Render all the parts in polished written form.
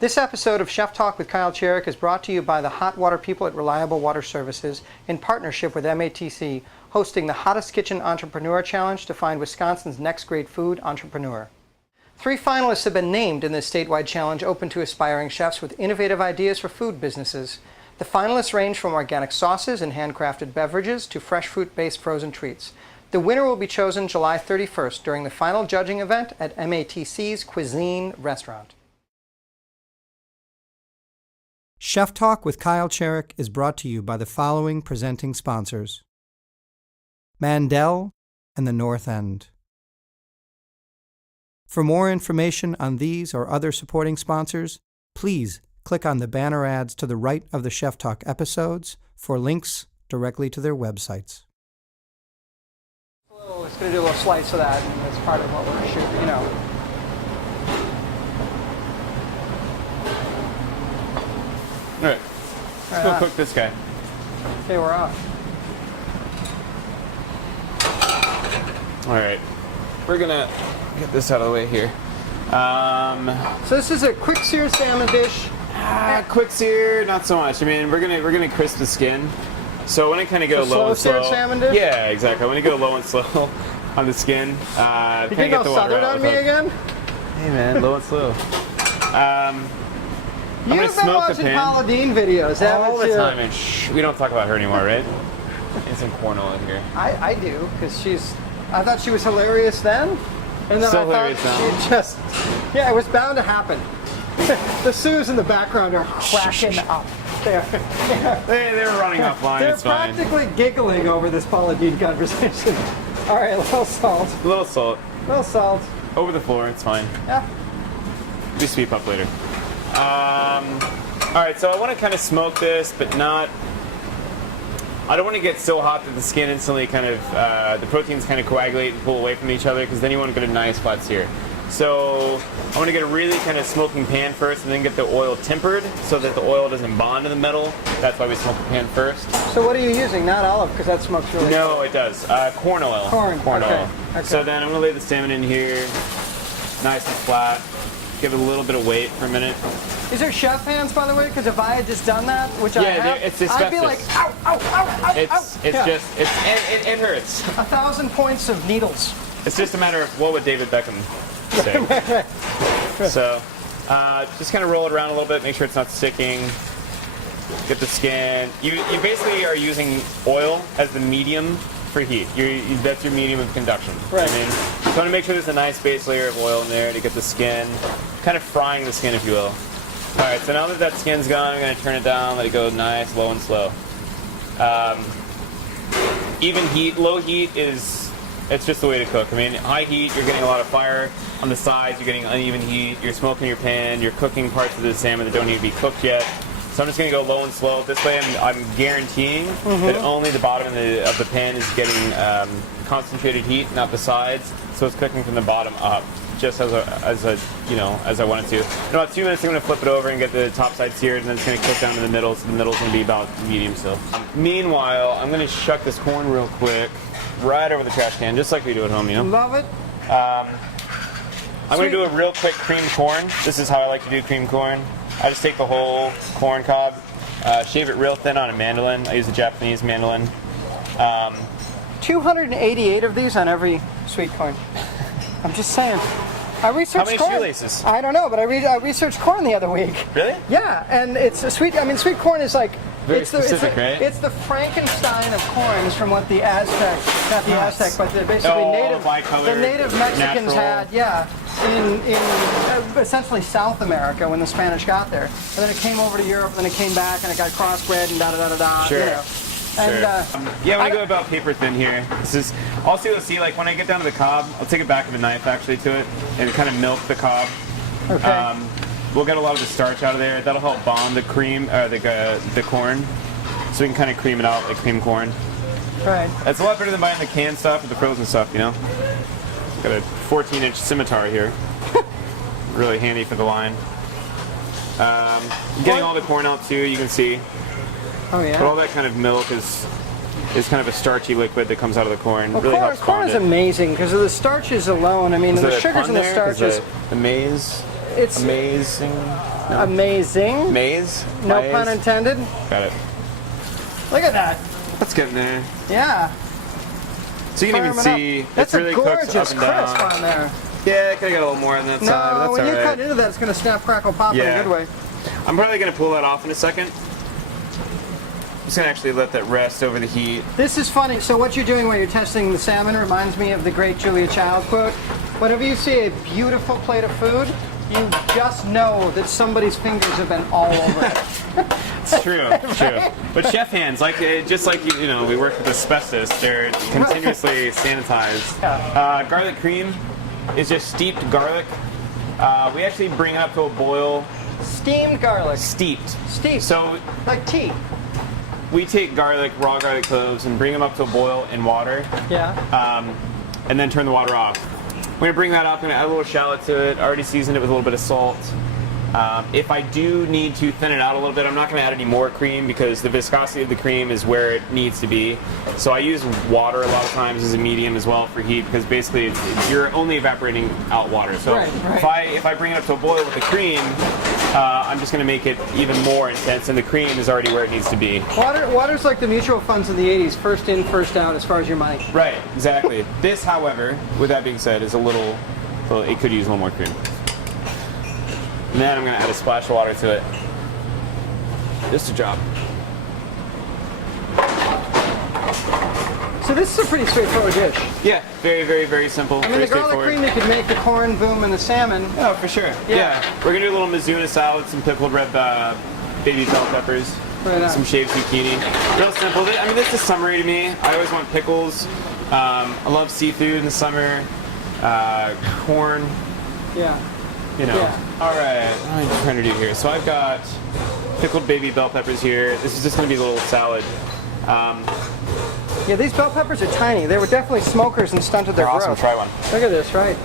This episode of Chef Talk with Kyle Cherek is brought to you by the hot water people at Reliable Water Services in partnership with MATC, hosting the Hottest Kitchen Entrepreneur Challenge to find Wisconsin's next great food entrepreneur. 3 finalists have been named in this statewide challenge open to aspiring chefs with innovative ideas for food businesses. The finalists range from organic sauces and handcrafted beverages to fresh fruit-based frozen treats. The winner will be chosen July 31st during the final judging event at MATC's Cuisine restaurant. Chef Talk with Kyle Cherek is brought to you by the following presenting sponsors: Mandel and the North End. For more information on these or other supporting sponsors, please click on the banner ads to the right of the Chef Talk episodes for links directly to their websites. It's going to do a little slice of that, and that's part of what we're shooting, you know. All right, let's go cook this guy. Okay, we're off. All right, we're gonna get this out of the way here. So this is a quick sear salmon dish. Quick sear, not so much. I mean, we're gonna crisp the skin. So when I kind of go low and slow, salmon dish? Yeah, exactly. When you go low and slow on the skin, you think I'll southern on me again? Hey man, low and slow. You've been watching Paula Deen videos, all the time, and we don't talk about her anymore, right? And some corn oil in here. I do, because I thought she was hilarious then, and then so I thought it was bound to happen. The Sues in the background are cracking up. They're running offline. They're it's fine. practically giggling over this Paula Deen conversation. All right, a little salt. A little salt. A little salt. Over the floor, it's fine. Yeah. We sweep up later. All right, so I want to kind of smoke this, but not. I don't want to get so hot that the skin instantly kind of the proteins kind of coagulate and pull away from each other, because then you want to get a nice flat sear. So I want to get a really kind of smoking pan first, and then get the oil tempered so that the oil doesn't bond to the metal. That's why we smoke the pan first. So what are you using? Not olive, because that smokes really. No, good. It does. Corn oil. Corn oil. Okay. So then I'm going to lay the salmon in here, nice and flat. Give it a little bit of weight for a minute. Is there chef hands, by the way? Because if I had just done that, which I have, it's I'd be like, ow, ow, ow, ow, it hurts. 1,000 points of needles. It's just a matter of what would David Beckham say. Right. So, just kind of roll it around a little bit, make sure it's not sticking. Get the skin. You basically are using oil as the medium for heat. That's your medium of conduction. Right. I mean, so I want to make sure there's a nice base layer of oil in there to get the skin, kind of frying the skin, if you will. All right, so now that skin's gone, I'm going to turn it down, let it go nice, low and slow. Even heat, low heat it's just the way to cook. I mean, high heat, you're getting a lot of fire on the sides, you're getting uneven heat, you're smoking your pan, you're cooking parts of the salmon that don't need to be cooked yet. So I'm just going to go low and slow. This way I'm guaranteeing that only the bottom of the pan is getting concentrated heat, not the sides. So it's cooking from the bottom up, just as I want it to. In about 2 minutes, I'm going to flip it over and get the top side seared, and then it's going to cook down to the middle, so the middle's going to be about medium still. Meanwhile, I'm going to shuck this corn real quick, right over the trash can, just like we do at home, you know? Love it. I'm going to do a real quick creamed corn. This is how I like to do creamed corn. I just take the whole corn cob, shave it real thin on a mandolin. I use a Japanese mandolin. 288 of these on every sweet corn. I'm just saying. I researched corn. How many shoelaces? I don't know, but I researched corn the other week. Really? Yeah, and it's a sweet. I mean, sweet corn is like very specific, right? It's the Frankenstein of corns from what the Aztec, not the Aztec, but the basically the native Mexicans had. Yeah. In essentially South America when the Spanish got there, and then it came over to Europe, and then it came back, and it got crossbred and da da da da. Sure. You know. And, yeah, when I go about paper thin here, this is also you'll see like when I get down to the cob, I'll take it back with a knife actually to it and kind of milk the cob. Okay. We'll get a lot of the starch out of there. That'll help bond the cream or the corn, so we can kind of cream it out like cream corn. Right. That's a lot better than buying the canned stuff or the frozen stuff, you know. Got a 14-inch scimitar here. Really handy for the line. Getting all the corn out too, you can see. Oh yeah. But all that kind of milk is kind of a starchy liquid that comes out of the corn. Well, really helps corn bond is it. amazing because of the starches alone. I mean, the sugars and the starches. The maize. It's amazing. No. Amazing. Maze? No Maze? pun intended. Got it. Look at that. Let's get in there. Yeah. So you can even see that's it's really a cooked gorgeous up and down. crisp on there. Yeah, could have got a little more on that side, but No, that's when you alright. cut into that, it's going to snap, crackle, pop in a good way. I'm probably going to pull that off in a second. Just going to actually let that rest over the heat. This is funny. So what you're doing when you're testing the salmon reminds me of the great Julia Child quote. Whenever you see a beautiful plate of food, you just know that somebody's fingers have been all over it. It's true, it's true. But chef hands, like just like you know, we work with asbestos. They're continuously sanitized. Yeah. Garlic cream is just steeped garlic. We actually bring it up to a boil. Steamed garlic. Steeped. Steeped. So like tea. we take garlic, raw garlic cloves, and bring them up to a boil in water. Yeah. And then turn the water off. We're gonna bring that up. I'm gonna add a little shallot to it. Already seasoned it with a little bit of salt. If I do need to thin it out a little bit, I'm not going to add any more cream because the viscosity of the cream is where it needs to be. So I use water a lot of times as a medium as well for heat because basically you're only evaporating out water. So if I bring it up to a boil with the cream, I'm just going to make it even more intense, and the cream is already where it needs to be. Water's like the mutual funds in the 80s, first in, first out as far as your money. Right, exactly. This, however, with that being said, is well, it could use a little more cream. And then I'm going to add a splash of water to it. Just a drop. So this is a pretty straightforward dish. Yeah, very, very, very simple. I mean, the garlic cream, you could make the corn, boom, and the salmon. Oh, for sure. Yeah. We're going to do a little Mizuna salad, some pickled red baby bell peppers, some shaved zucchini. Real simple. I mean, this is a summary to me. I always want pickles. I love seafood in the summer. Corn. Yeah. You know. Yeah. All right, what am I trying to do here? So I've got pickled baby bell peppers here. This is just going to be a little salad. Yeah, these bell peppers are tiny. They were definitely smokers and stunted their growth. Awesome. Try one. Look at this, right?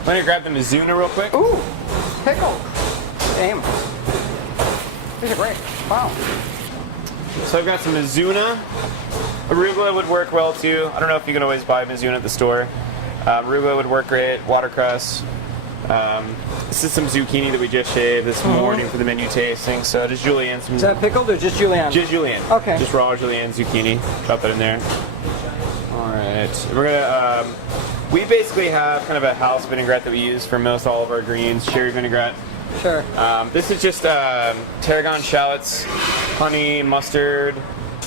I'm going to grab the Mizuna real quick. Ooh, pickle. Damn. These are great. Wow. So I've got some Mizuna. Arugula would work well too. I don't know if you can always buy Mizuna at the store. Arugula would work great. Watercress. This is some zucchini that we just shaved this morning for the menu tasting. So just julienne. Is that pickled or just julienne? Just julienne. Okay. Just raw julienne zucchini. Drop that in there. All right. We're gonna. We basically have kind of a house vinaigrette that we use for most all of our greens. Cherry vinaigrette. Sure. This is just tarragon shallots, honey, mustard,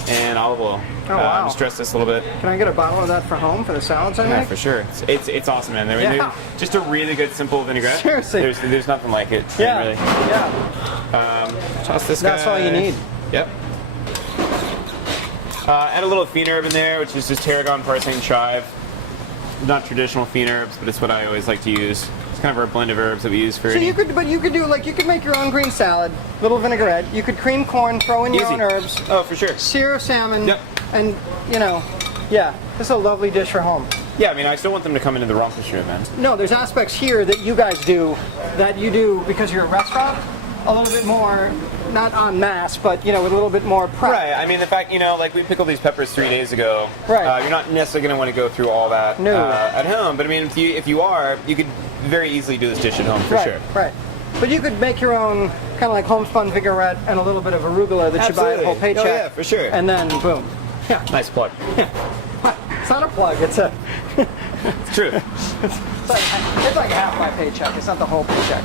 and olive oil. Oh, wow. Just dress this a little bit. Can I get a bottle of that for home for the salads I make? Yeah, for sure. It's awesome, man. They're just a really good, simple vinaigrette. Seriously. There's nothing like it. Yeah. Really. Yeah. Toss this guy. That's all you need. Yep. Add a little fiend herb in there, which is just tarragon, parsley, and chive. Not traditional fiend herbs, but it's what I always like to use. It's kind of our blend of herbs that we use for. So you could make your own green salad, little vinaigrette. You could cream corn, throw in your own herbs. Oh, for sure. Sear salmon. Yep. And yeah, this is a lovely dish for home. Yeah, I mean, I still want them to come into the Rumpus room, man. No, there's aspects here that you guys do that you do because you're a restaurant. A little bit more, not en masse, but with a little bit more prep. Right. I mean, the fact, like we pickled these peppers 3 days ago. Right. You're not necessarily going to want to go through all that at home. But I mean, if you are, you could very easily do this dish at home for sure. Right. But you could make your own kind of like homespun vinaigrette and a little bit of arugula that you buy at a whole paycheck. Oh yeah, for sure. And then boom. Yeah. Nice plug. It's not a plug. It's a. It's true. It's like half my paycheck. It's not the whole paycheck.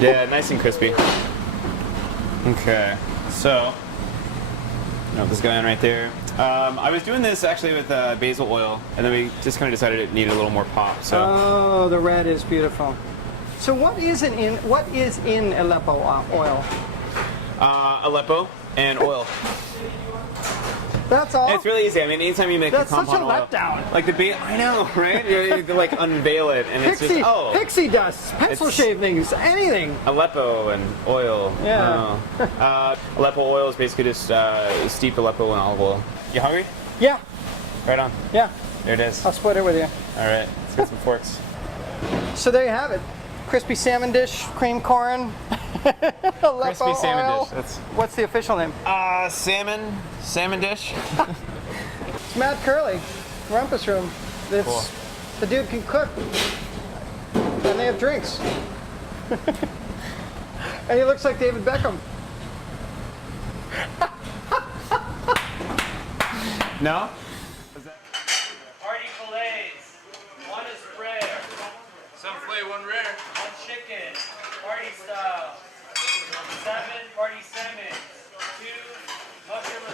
Yeah, nice and crispy. Okay, so this guy in right there. I was doing this actually with basil oil, and then we just kind of decided it needed a little more pop. So. Oh, the red is beautiful. So what is in Aleppo oil? Aleppo and oil. That's all. It's really easy. I mean, anytime you make a compound oil, such a letdown. Like I know, right? You like unveil it, and it's just pixie dust, pencil shavings, anything. Aleppo and oil. Yeah. Aleppo oil is basically just steeped Aleppo in olive oil. You hungry? Yeah. Right on. Yeah. There it is. I'll split it with you. All right. Let's get some forks. So there you have it. Crispy salmon dish, cream corn. Crispy salmon dish. What's the official name? Salmon dish. It's Matt Kerley, Rumpus Room. Cool. The dude can cook, and they have drinks. And he looks like David Beckham. No? Party fillets. One is rare. Some filet, one rare. One chicken. Party style. 7 party salmon. 2 mushroom